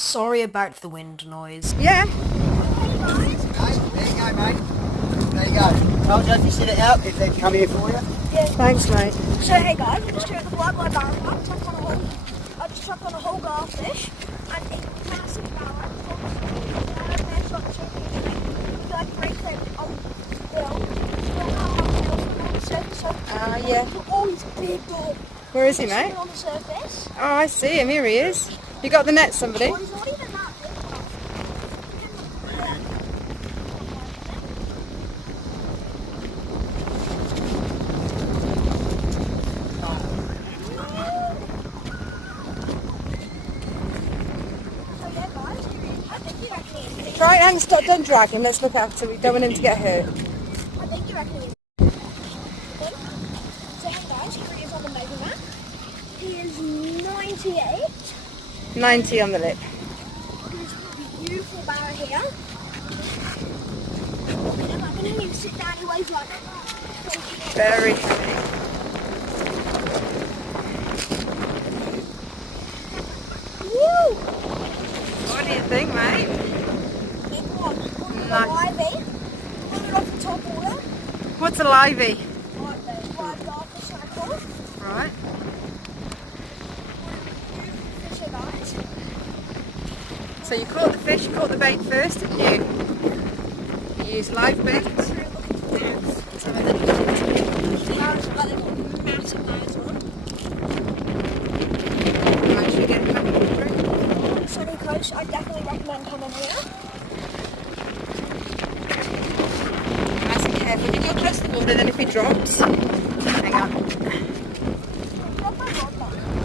Sorry about the wind noise. Yeah. Okay, there you go, mate. There you go. Told you if you set it out, if they come here for you. Yeah. Thanks, mate. So hey guys, I just took the blood my barra, I just chucked on a whole garfish and a massive barra. Yeah. Oh, he's big dog. Where is he, mate? On the surface. Oh, I see him. Here he is. You got the net, somebody? Oh, he's not even that big. Try and stop. Don't drag him. Let's look after him. We don't want him to get hurt. I think you reckon he's so hey guys, here he is on the mega map. He is 98. 90 on the lip. There's a beautiful barra here. And I can hear him sit down, he waves like Very. woo! What do you think, mate? Big one. Nice. Livey. Put it off the top water. What's a livey? Like those live darkness I call it. Right. Fish here, guys. So you caught the fish, you caught the bait first, didn't you? You used live bait. Some of the Barra's got little massive knives on. Managed to get a couple of them. Sunny coast, I definitely recommend coming here. Nice and careful. You go close to the water, then if he drops,